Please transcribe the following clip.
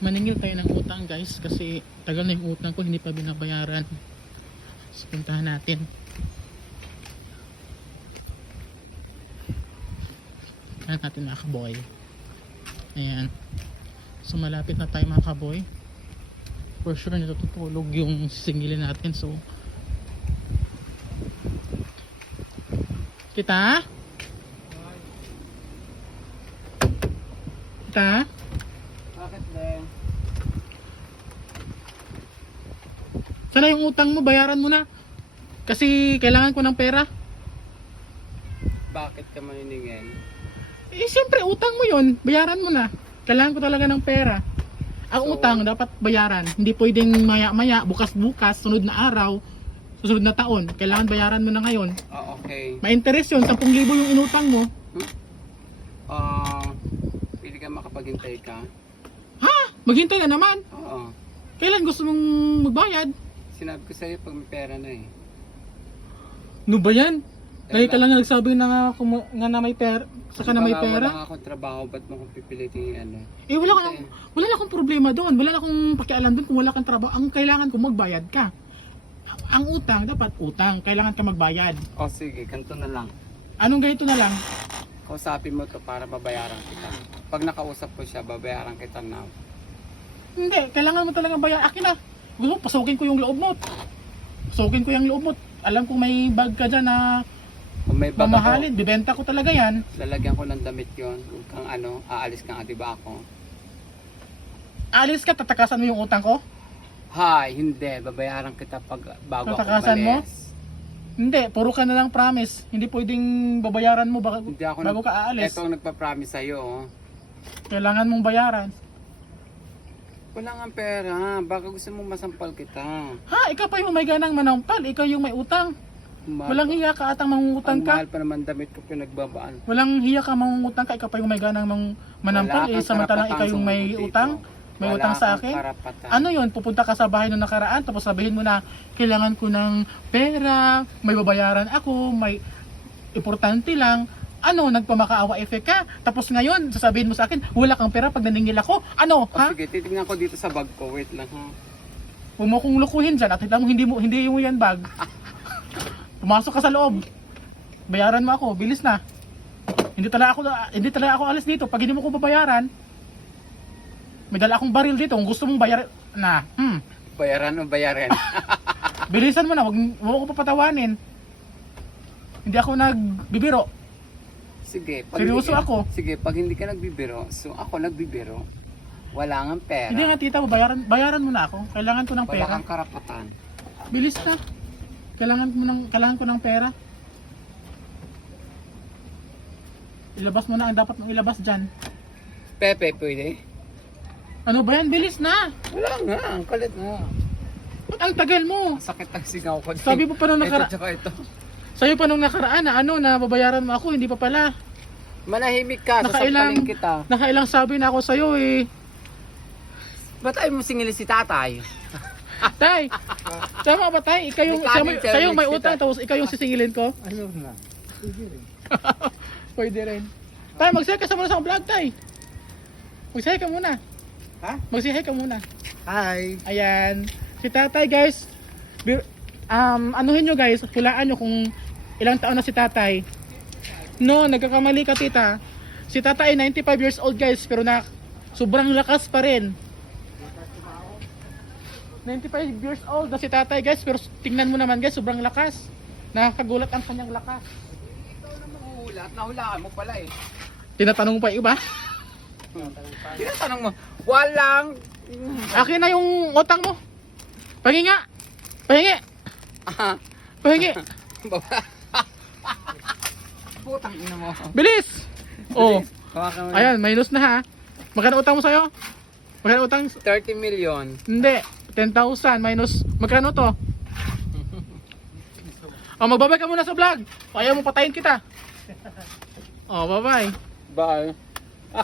Maningil tayo ng utang guys kasi tagal na yung utang ko, hindi pa binabayaran. So puntahan natin. Puntahan natin mga kaboy. Ayan. So malapit na tayo mga kaboy. For sure nito tutulog yung sisingilin natin. So kita? Kita? Bakit din? Sana yung utang mo, bayaran mo na. Kasi kailangan ko ng pera. Bakit ka maniningin? Eh siyempre utang mo yun, bayaran mo na. Kailangan ko talaga ng pera. Ang So, utang dapat bayaran. Hindi pwedeng maya-maya, bukas-bukas, sunod na araw, susunod na taon. Kailangan bayaran mo na ngayon. Ah, okay. May interest yun, 10,000 yung inutang mo. Pili ka makapaghintay ka? Ha? Maghintay na naman. Oo. Kailan gusto mong magbayad? Sinabi ko sa'yo pag may pera na eh. Ano ba yan? Lagi ka lang nagsabi na nga na may pera, saka na may Wala pera. nga akong trabaho, ba't mo akong pipilitin ano? Eh wala na akong problema doon. Wala na akong pakialam doon kung wala kang trabaho. Ang kailangan ko magbayad ka. Ang utang, dapat utang. Kailangan ka magbayad. O sige, ganito na lang. Anong ganito na lang? Kausapin mo to para babayaran kita. Pag nakausap ko siya, babayaran kita na. Hindi, kailangan mo talaga bayaran. Akin na. Gusto mo, pasukin ko yung loob mo. Pasukin ko yung loob mo. Alam kong may bag ka dyan na Kung may bag ako, mamahalin. Bibenta ko talaga yan. lalagyan ko ng damit yon. Huwag kang ano, aalis ka nga, di ba ako? Alis ka, tatakasan mo yung utang ko? Hi, hindi. Babayaran kita bago ako Tatakasan mo? umalis. Hindi, puro ka na lang promise. Hindi pwedeng babayaran mo Hindi ako bago ka aalis. Ito ang nagpa-promise sa'yo. Oh. Kailangan mong bayaran. Wala nga pera. Baka gusto mong masampal kita. Ha, ikaw pa yung may ganang manampal. Ikaw yung may utang. Walang hiya ka atang mangungutang Ang ka. mahal pa naman damit ko pinagbabaan. Walang hiya ka mangungutang ka. Ikaw pa yung may ganang manampal. Wala kang Samantalang karapatang ikaw yung may sumugot utang. dito. May Wala utang sa kang akin. karapatan. Ano yon? Pupunta ka sa bahay nung nakaraan. Tapos sabihin mo na kailangan ko ng pera. May babayaran ako. May importante lang. Ano, nagpamakaawa effect ka. Tapos ngayon, sasabihin mo sa akin, wala kang pera pag naningil ako. Ano, O ha? sige, titignan ko dito sa bag ko. Wait lang ha. Huwag mo kong lukuhin dyan at hindi mo yan bag. Pumasok ka sa loob. Bayaran mo ako, bilis na. Hindi talaga ako alis dito pag hindi mo ko babayaran. May dala akong baril dito kung gusto mong bayaran na. Bayaran o bayaran? Bilisan mo na, wag mo ko papatawanin. Hindi ako nagbibiro. Sige. Seryoso ako. Sige, pag hindi ka nagbibiro, so ako nagbibiro. Wala nga pera. Hindi nga tita, bayaran mo na ako. Kailangan ko ng Wala pera. kang karapatan. Bilis na. Kailangan ko ng pera. Ilabas mo na ang dapat mong ilabas dyan. Pepe, pwede? Ano ba yan? Bilis na! Wala nga, ang kalit nga. Ba't ang tagal mo? Sakit ang sigaw ko. Sabi mo pa nung Ito, tsaka ito. Sa'yo pa nung nakaraan na babayaran mo ako, hindi pa pala. Manahimik ka, Nakailang- sasampalin kita. Nakailang sabi na ako sa'yo eh. Ba't ayaw mo singilin si tatay? Tay! Tama ba tay? Ikaw yung, sa'yo may utang tapos ikaw yung sisingilin ko? Ano na? Pwede rin. Tay, mag-say ka sa muna sa vlog tay. Mag-say ka muna. Ha? Mag-say ka muna. Hi! Ayan. Si tatay guys. Anuhin nyo guys. Hulaan nyo kung ilang taon na si tatay. No, nagkakamali ka tita. Si tatay 95 years old guys. Pero sobrang lakas pa rin. 95 years old na si tatay guys. Pero tingnan mo naman guys. Sobrang lakas. Nakakagulat ang kanyang lakas. Ikaw na mahuhulat. Nahulaan mo pala eh. Tinatanong mo pa yung iba. Tinatanong mo, walang... Akin na yung utang mo. Pahingi nga. Pahingi. Pahingi. Putang ina mo. Bilis. Oh. Hawakan mo na. Ayan, minus na ha. Magkano utang mo sa'yo? Magkano utang? 30 million. Hindi. 10,000 minus. Magkano to? Oh, magbabay ka muna sa vlog. O, ayaw mo patayin kita. Oh, bye-bye. Bye.